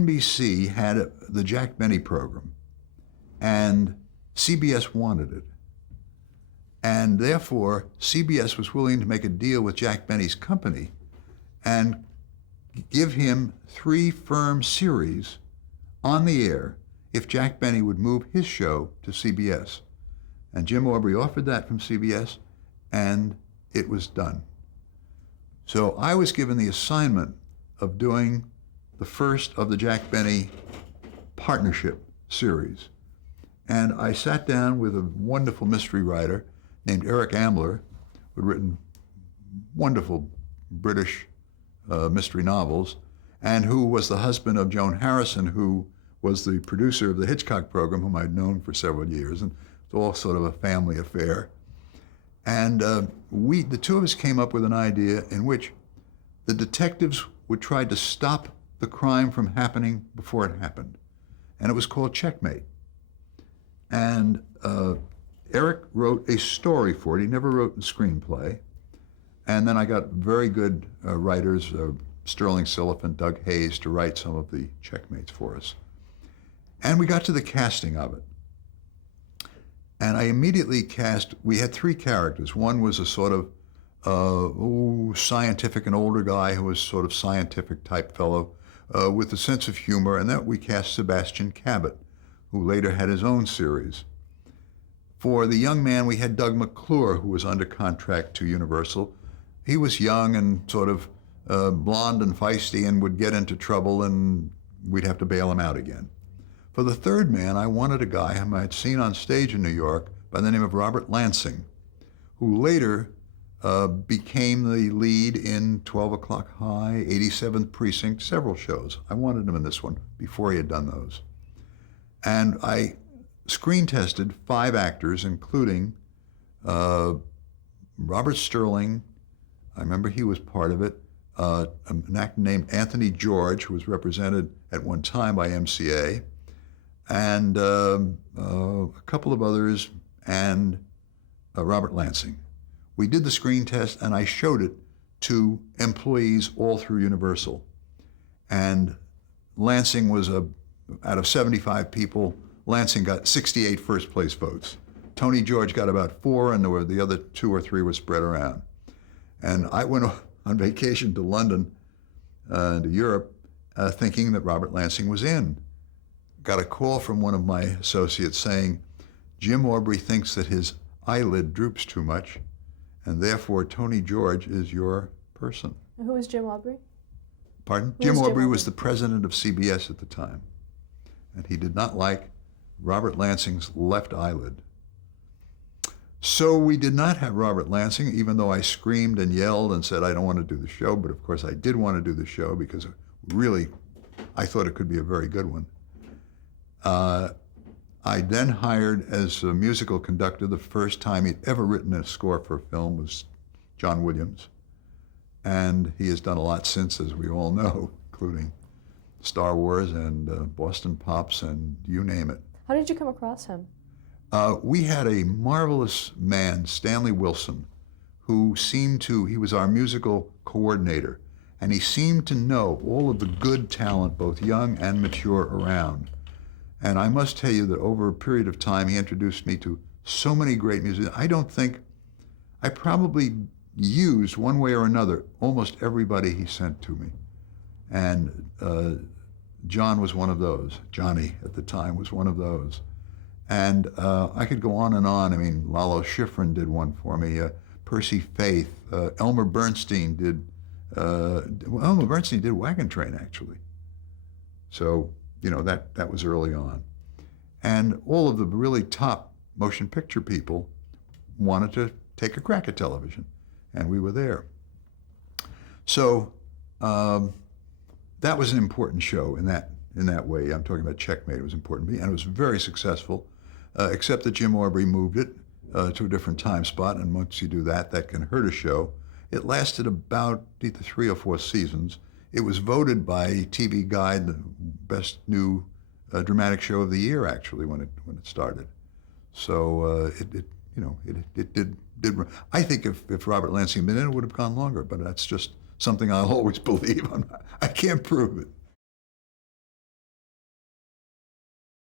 NBC had the Jack Benny program, and CBS wanted it. And therefore, CBS was willing to make a deal with Jack Benny's company and give him 3 firm series on the air if Jack Benny would move his show to CBS. And Jim Aubrey offered that from CBS, and it was done. So I was given the assignment of doing the first of the Jack Benny partnership series. And I sat down with a wonderful mystery writer named Eric Ambler, who had written wonderful British mystery novels, and who was the husband of Joan Harrison, who was the producer of the Hitchcock program, whom I'd known for several years, and it's all sort of a family affair. And the two of us came up with an idea in which the detectives would try to stop the crime from happening before it happened. And it was called Checkmate. And Eric wrote a story for it. He never wrote a screenplay. And then I got very good writers, Sterling Silliphant, Doug Hayes, to write some of the Checkmates for us. And we got to the casting of it. And I immediately cast, we had 3 characters. One was a sort of scientific, an older guy who was sort of scientific type fellow with a sense of humor. And then we cast Sebastian Cabot, who later had his own series. For the young man, we had Doug McClure, who was under contract to Universal. He was young and sort of blonde and feisty and would get into trouble, and we'd have to bail him out again. For the third man, I wanted a guy whom I had seen on stage in New York by the name of Robert Lansing, who later became the lead in 12 O'Clock High, 87th Precinct, several shows. I wanted him in this one before he had done those. And I screen tested 5 actors, including Robert Sterling. I remember he was part of it. An actor named Anthony George, who was represented at one time by MCA, and a couple of others, and Robert Lansing. We did the screen test, and I showed it to employees all through Universal. And Lansing was out of 75 people, Lansing got 68 first place votes. Tony George got about 4, and the other 2 or 3 were spread around. And I went on vacation to London, to Europe, thinking that Robert Lansing was in. Got a call from one of my associates saying, Jim Aubrey thinks that his eyelid droops too much, and therefore Tony George is your person. Who was Jim Aubrey? Pardon? Jim Aubrey was the president of CBS at the time, and he did not like Robert Lansing's left eyelid. So we did not have Robert Lansing, even though I screamed and yelled and said I don't want to do the show, but of course I did want to do the show because really I thought it could be a very good one. I then hired as a musical conductor, the first time he'd ever written a score for a film was John Williams. And he has done a lot since, as we all know, including Star Wars and Boston Pops and you name it. How did you come across him? We had a marvelous man, Stanley Wilson, who he was our musical coordinator, and he seemed to know all of the good talent, both young and mature, around. And I must tell you that over a period of time, he introduced me to so many great musicians. I probably used, one way or another, almost everybody he sent to me. And John was one of those. Johnny, at the time, was one of those. And I could go on and on. I mean, Lalo Schifrin did one for me. Percy Faith. Elmer Bernstein did. Elmer Bernstein did Wagon Train, actually. So, that was early on. And all of the really top motion picture people wanted to take a crack at television, and we were there. So that was an important show in that way. I'm talking about Checkmate. It was important to me, and it was very successful, except that Jim Aubrey moved it to a different time spot, and once you do that, that can hurt a show. It lasted about either 3 or 4 seasons. It was voted by TV Guide the best new dramatic show of the year, actually, when it started. So it did. I think if Robert Lansing had been in it, would have gone longer, but that's just something I'll always believe. I can't prove it.